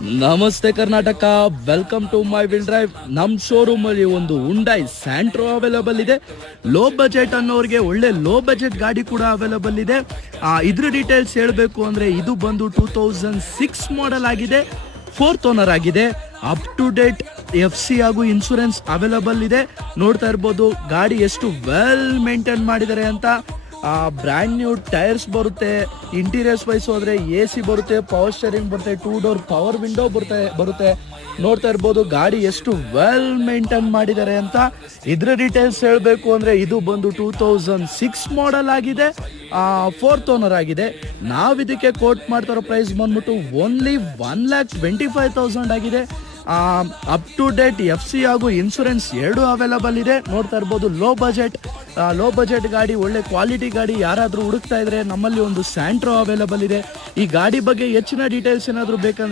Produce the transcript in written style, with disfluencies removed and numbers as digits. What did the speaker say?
ನಮಸ್ತೆ Karnataka, welcome to my wheel drive. ನಮ್ಮ showroom ಅಲ್ಲಿ ಒಂದು ಹುಂಡೈ ಸ್ಯಾಂಟ್ರೋ ಅವೈಲಬಲ್ ಇದೆ. ಲೋ ಬಜೆಟ್ ಅನ್ನೋರಿಗೆ ಒಳ್ಳೆ ಲೋ ಬಜೆಟ್ ಗಾಡಿ ಕೂಡ ಅವೈಲಬಲ್ ಇದೆ. ಇದ್ರ ಡೀಟೇಲ್ಸ್ ಹೇಳಬೇಕು ಅಂದ್ರೆ ಇದು ಬಂದು 2006 ಮಾಡೆಲ್ ಆಗಿದೆ, 4th ಓನರ್ ಆಗಿದೆ. ಅಪ್ ಟು ಡೇಟ್ FC ಹಾಗೂ ಇನ್ಶೂರೆನ್ಸ್ ಅವೈಲಬಲ್ ಇದೆ. ನೋಡ್ತಾ ಇರ್ಬೋದು ಗಾಡಿ ಎಷ್ಟು ವೆಲ್ ಮೇಂಟೈನ್ ಮಾಡಿದ್ದಾರೆ ಅಂತ. ಬ್ರ್ಯಾಂಡ್ ನ್ಯೂ ಟೈರ್ಸ್ ಬರುತ್ತೆ. ಇಂಟೀರಿಯರ್ಸ್ ವೈಸ್ ಹೋದ್ರೆ AC ಬರುತ್ತೆ, ಪವರ್ ಸ್ಟೇರಿಂಗ್ ಬರುತ್ತೆ, 2 ಡೋರ್ ಪವರ್ ವಿಂಡೋ ಬರುತ್ತೆ. ನೋಡ್ತಾ ಇರ್ಬೋದು ಗಾಡಿ ಎಷ್ಟು ವೆಲ್ ಮೇಂಟೈನ್ ಮಾಡಿದ್ದಾರೆ ಅಂತ. ಇದ್ರ ಡೀಟೇಲ್ಸ್ ಹೇಳಬೇಕು ಅಂದ್ರೆ ಇದು ಬಂದು 2006 ಮಾಡೆಲ್ ಆಗಿದೆ, 4th ಓನರ್ ಆಗಿದೆ. ನಾವು ಇದಕ್ಕೆ ಕೋಟ್ ಮಾಡ್ತಾರೋ ಪ್ರೈಸ್ ಬಂದ್ಬಿಟ್ಟು ಓನ್ಲಿ 1,25,000 ಆಗಿದೆ. ಅಪ್ ಟು ಡೇಟ್ FC ಹಾಗೂ ಇನ್ಶೂರೆನ್ಸ್ ಎರಡು ಅವೈಲಬಲ್ ಇದೆ. ನೋಡ್ತಾ ಇರ್ಬೋದು ಲೋ ಬಜೆಟ್ ಗಾಡಿ, ಒಳ್ಳೆ ಕ್ವಾಲಿಟಿ ಗಾಡಿ ಯಾರಾದರೂ ಹುಡುಕ್ತಾ ಇದ್ರೆ ನಮ್ಮಲ್ಲಿ ಒಂದು ಸ್ಯಾಂಟ್ರೋ ಅವೈಲಬಲ್ ಇದೆ. ಈ ಗಾಡಿ ಬಗ್ಗೆ ಹೆಚ್ಚಿನ ಡೀಟೇಲ್ಸ್ ಏನಾದರೂ ಬೇಕಂದ್ರೆ